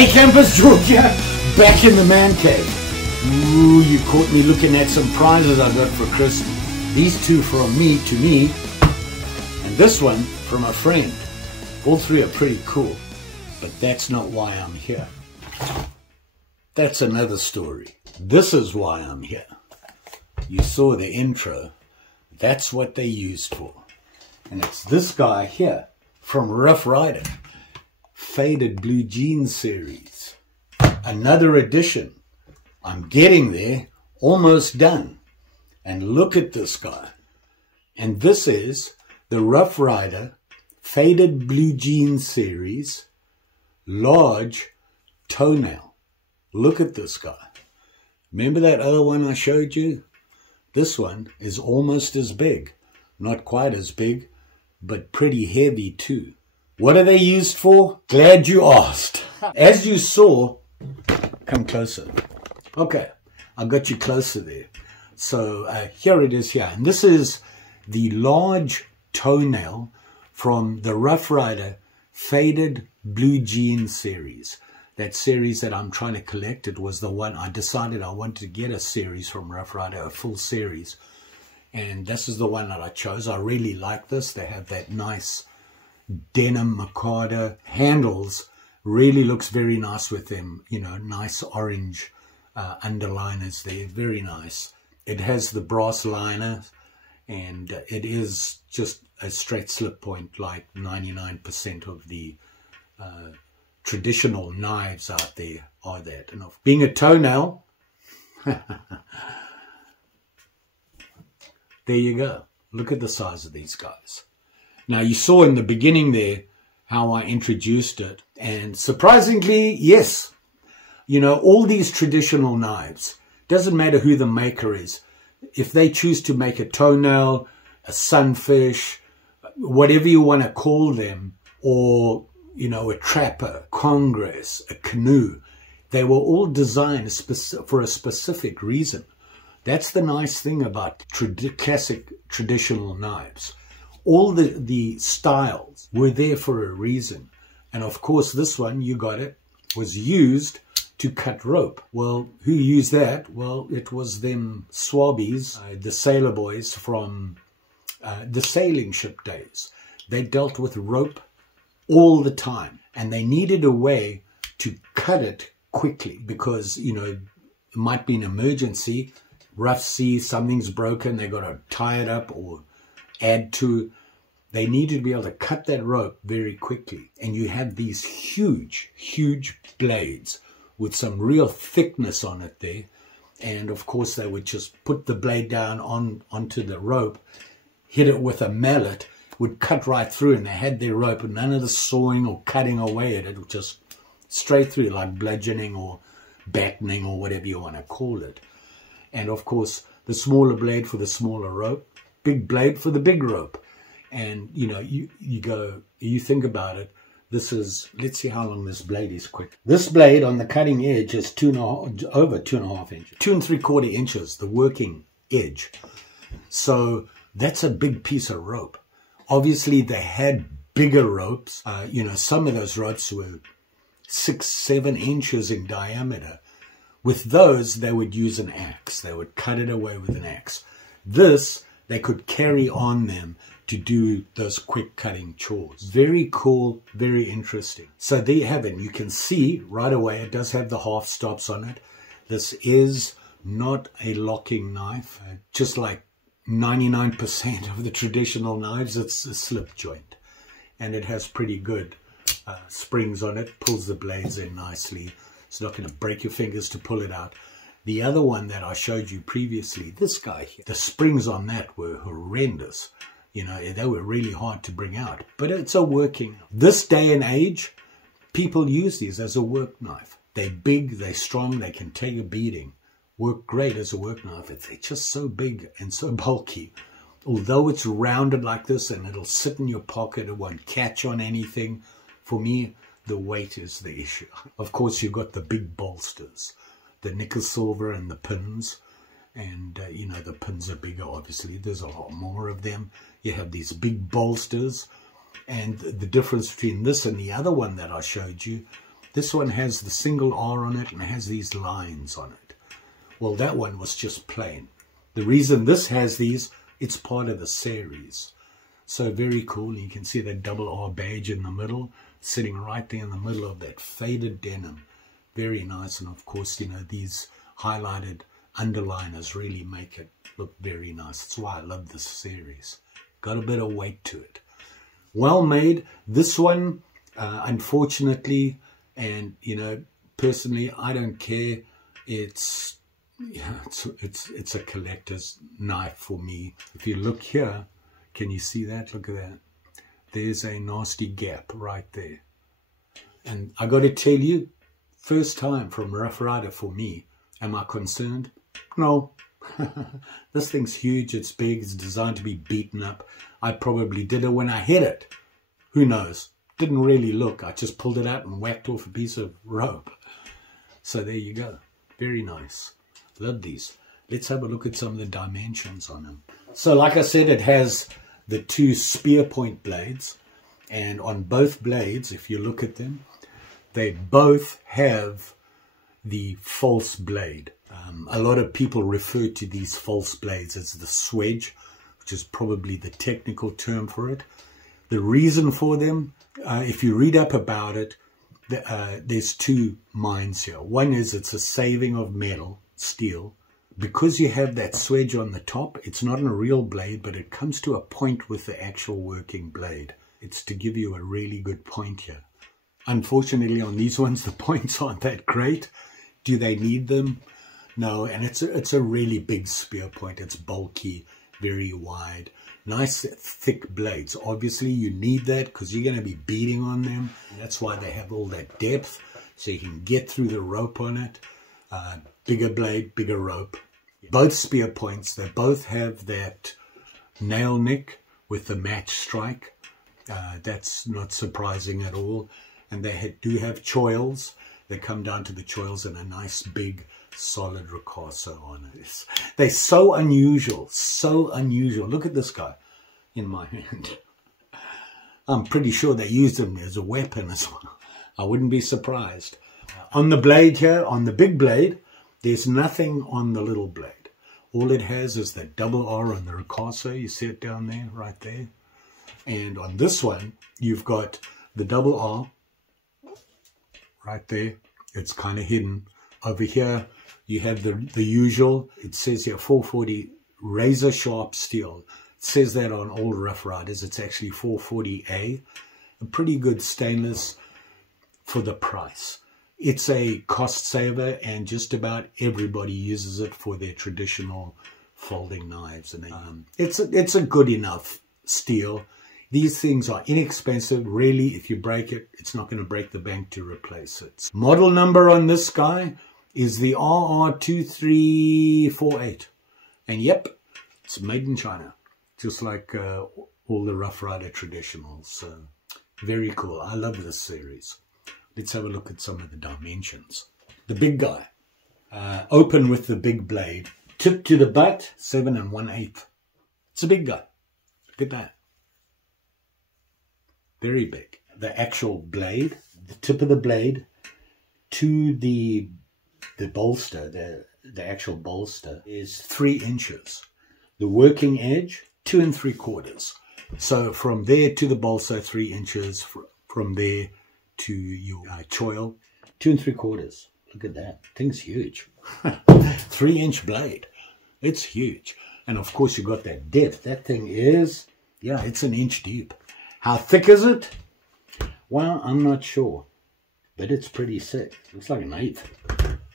Hey campers, George here, back in the man cave. Ooh, you caught me looking at some prizes I got for Christmas. These two from me to me, and this one from a friend. All three are pretty cool, but that's not why I'm here. That's another story. This is why I'm here. You saw the intro. That's what they used for. And it's this guy here from Ryder Faded Blue Jean series. Another edition. I'm getting there, almost done. And look at this guy. And this is the Ryder Faded Blue Jean series, large toenail. Look at this guy. Remember that other one I showed you? This one is almost as big. Not quite as big, but pretty heavy too. What are they used for? Glad you asked. As you saw, come closer. Okay, I got you closer there. So here it is here. And this is the large toenail from the Ryder Faded Blue Jean series. That series that I'm trying to collect, it was the one I decided I wanted to get a series from Ryder, a full series. And this is the one that I chose. I really like this. They have that nice denim micarta handles. Really looks very nice with them, you know, nice orange underliners there. Very nice. It has the brass liner, and it is just a straight slip point like 99% of the traditional knives out there are that. And being a toenail, there you go. Look at the size of these guys. Now, you saw in the beginning there how I introduced it. And surprisingly, yes, you know, all these traditional knives, doesn't matter who the maker is. If they choose to make a toenail, a sunfish, whatever you want to call them, or, you know, a trapper, congress, a canoe, they were all designed for a specific reason. That's the nice thing about classic traditional knives. All the styles were there for a reason. And of course, this one, you got it, was used to cut rope. Well, who used that? Well, it was them swabbies, the sailor boys from the sailing ship days. They dealt with rope all the time, and they needed a way to cut it quickly because, you know, it might be an emergency, rough sea, something's broken, they got to tie it up or add to. They needed to be able to cut that rope very quickly. And you had these huge, huge blades with some real thickness on it there. And of course, they would just put the blade down onto the rope, hit it with a mallet, would cut right through, and they had their rope, and none of the sawing or cutting away at it, would just straight through, like bludgeoning or battening or whatever you want to call it. And of course, the smaller blade for the smaller rope, big blade for the big rope. And, you know, you think about it, this is, let's see how long this blade is quick. This blade on the cutting edge is over 2.5 inches, 2 3/4 inches, the working edge. So that's a big piece of rope. Obviously, they had bigger ropes. You know, some of those ropes were 6 7 inches in diameter. With those, they would use an axe. They would cut it away with an axe. This, they could carry on them to do those quick cutting chores. Very cool, very interesting. So there you have it. You can see right away, it does have the half stops on it. This is not a locking knife. Just like 99% of the traditional knives, it's a slip joint. And it has pretty good springs on it, pulls the blades in nicely. It's not going to break your fingers to pull it out. The other one that I showed you previously, this guy here, the springs on that were horrendous. You know, they were really hard to bring out, but it's a working. This day and age, people use these as a work knife. They're big, they're strong, they can take a beating. Work great as a work knife. They're just so big and so bulky. Although it's rounded like this and it'll sit in your pocket, it won't catch on anything. For me, the weight is the issue. Of course, you've got the big bolsters, the nickel silver and the pins. And, you know, the pins are bigger, obviously. There's a lot more of them. You have these big bolsters. And the difference between this and the other one that I showed you This one has the single R on it and it has these lines on it. Well, that one was just plain. The reason this has these, it's part of the series. So very cool. You can see that double R badge in the middle, sitting right there in the middle of that faded denim. Very nice. And of course, you know, these highlighted underliners really make it look very nice. That's why I love this series. Got a bit of weight to it. Well made. This one, unfortunately, and you know, personally, I don't care. It's a collector's knife for me. If you look here, can you see that? Look at that. There's a nasty gap right there. And I got to tell you, first time from Rough Rider for me. Am I concerned? No. This thing's huge, it's big, it's designed to be beaten up. I probably did it when I hit it. Who knows? Didn't really look. I just pulled it out and whacked off a piece of rope. So there you go. Very nice. Love these. Let's have a look at some of the dimensions on them. So like I said, it has the two spear point blades. And on both blades, if you look at them, they both have the false blade. A lot of people refer to these false blades as the swedge, which is probably the technical term for it. The reason for them, if you read up about it, there's two minds here. One is it's a saving of metal, steel. Because you have that swedge on the top, it's not a real blade, but it comes to a point with the actual working blade. It's to give you a really good point here. Unfortunately, on these ones, the points aren't that great. Do they need them? No, and it's a really big spear point. It's bulky, very wide, nice thick blades. Obviously, you need that because you're going to be beating on them. That's why they have all that depth, so you can get through the rope on it. Bigger blade, bigger rope. Both spear points, they both have that nail nick with the match strike. That's not surprising at all. And they do have choils. They come down to the choils and a nice big solid ricasso on it. They're so unusual, so unusual. Look at this guy in my hand. I'm pretty sure they used him as a weapon as well. I wouldn't be surprised. On the blade here, on the big blade, there's nothing on the little blade. All it has is that double R on the ricasso. You see it down there, right there. And on this one, you've got the double R right there. It's kind of hidden. Over here, you have the usual. It says here 440 razor sharp steel. It says that on all Rough Riders. It's actually 440A. A pretty good stainless for the price. It's a cost saver, and just about everybody uses it for their traditional folding knives. And it's a good enough steel. These things are inexpensive. Really, if you break it, it's not going to break the bank to replace it. Model number on this guy is the RR2348. And yep, it's made in China. Just like all the Rough Rider traditionals. So very cool. I love this series. Let's have a look at some of the dimensions. The big guy. Open with the big blade. Tip to the butt, 7 1/8. It's a big guy. Look at that. Very big. The actual blade, the tip of the blade to the bolster, the actual bolster is 3 inches. The working edge, 2 3/4. So from there to the bolster, 3 inches. From there to your choil, 2 3/4. Look at that. Thing's huge. 3-inch blade. It's huge. And of course you got that depth. That thing is, yeah, it's 1 inch deep. How thick is it? Well, I'm not sure. But it's pretty thick. Looks like 1/8.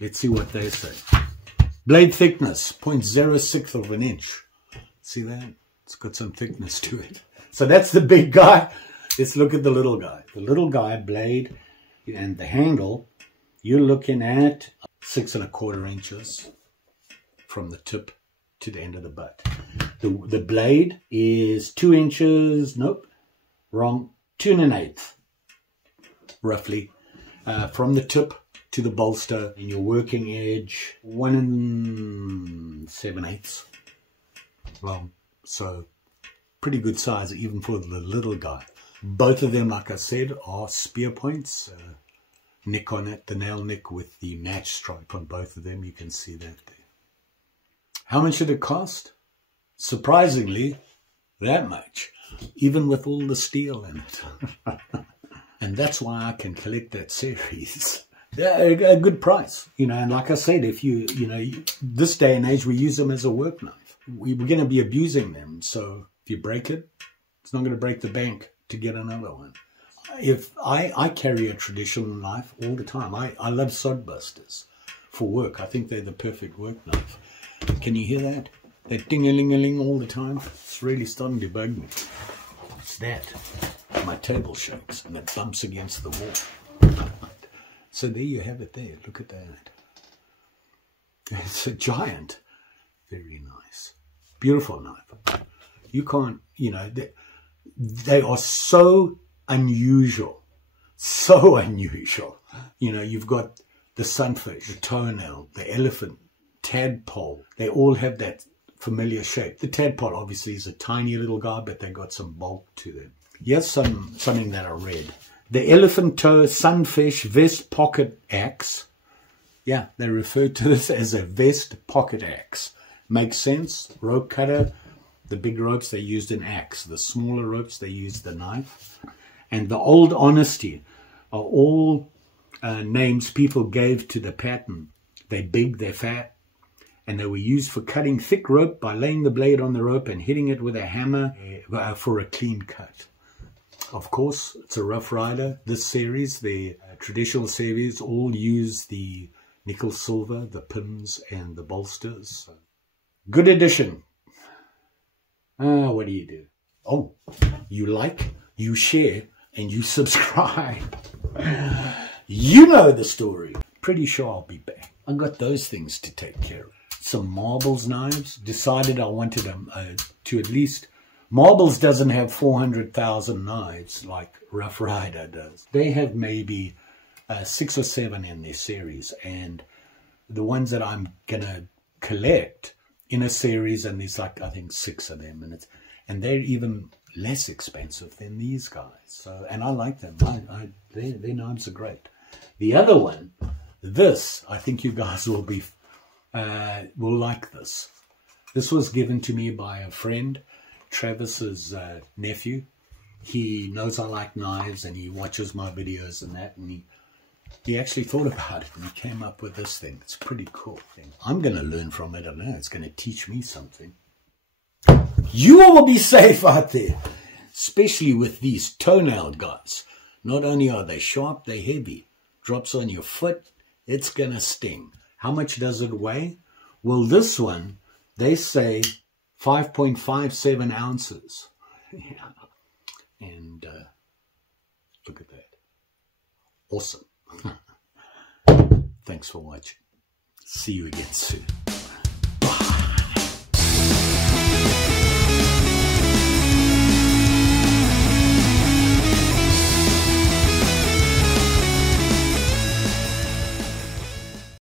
Let's see what they say. Blade thickness, 0.06 of an inch. See that? It's got some thickness to it. So that's the big guy. Let's look at the little guy. The little guy, blade, and the handle, you're looking at 6 1/4 inches from the tip to the end of the butt. The blade is 2 inches, nope, wrong, 2 1/8, roughly, from the tip to the bolster, and your working edge, 1 7/8 long. So pretty good size even for the little guy. Both of them, like I said, are spear points. nick on it, the nail nick with the match stripe on both of them. You can see that there. How much did it cost? Surprisingly, that much, even with all the steel in it. And that's why I can collect that series. A good price, you know. And like I said, if this day and age, we use them as a work knife. We're going to be abusing them. So if you break it, it's not going to break the bank to get another one. If I carry a traditional knife all the time. I love sod busters for work. I think they're the perfect work knife. Can you hear that? That ding-a-ling-a-ling all the time. It's really starting to bug me. It's that. My table shakes and it bumps against the wall. So there you have it there. Look at that. It's a giant. Very nice. Beautiful knife. You can't, you know, they are so unusual. So unusual. You know, you've got the sunfish, the toenail, the elephant, tadpole. They all have that familiar shape. The tadpole obviously is a tiny little guy, but they got some bulk to them. Here's something that I read. The elephant toe sunfish vest pocket axe. Yeah, they refer to this as a vest pocket axe. Makes sense. Rope cutter. The big ropes they used an axe. The smaller ropes they used the knife. And the Old Honesty are all names people gave to the pattern. They're big, they're fat, and they were used for cutting thick rope by laying the blade on the rope and hitting it with a hammer for a clean cut. Of course, it's a Rough Rider. This series, the traditional series, all use the nickel silver, the pins and the bolsters. Good addition. What do you do? Oh, you like, you share, and you subscribe. You know the story. Pretty sure I'll be back. I got those things to take care of. Some marbles knives. Decided I wanted to at least... Marbles doesn't have 400,000 knives like Rough Rider does. They have maybe 6 or 7 in their series. And the ones that I'm going to collect in a series, and there's like, I think 6 of them. And they're even less expensive than these guys. So, and I like them. Their knives are great. The other one, this, I think you guys will like this. This was given to me by a friend, Travis's nephew. He knows I like knives and he watches my videos and that, and he actually thought about it and he came up with this thing. It's a pretty cool thing. I'm going to learn from it. I know it's going to teach me something. You all will be safe out there, especially with these toenail guys. Not only are they sharp, they're heavy. Drops on your foot, it's going to sting. How much does it weigh? Well, this one, they say 5.57 ounces. Yeah. And look at that. Awesome. Thanks for watching. See you again soon.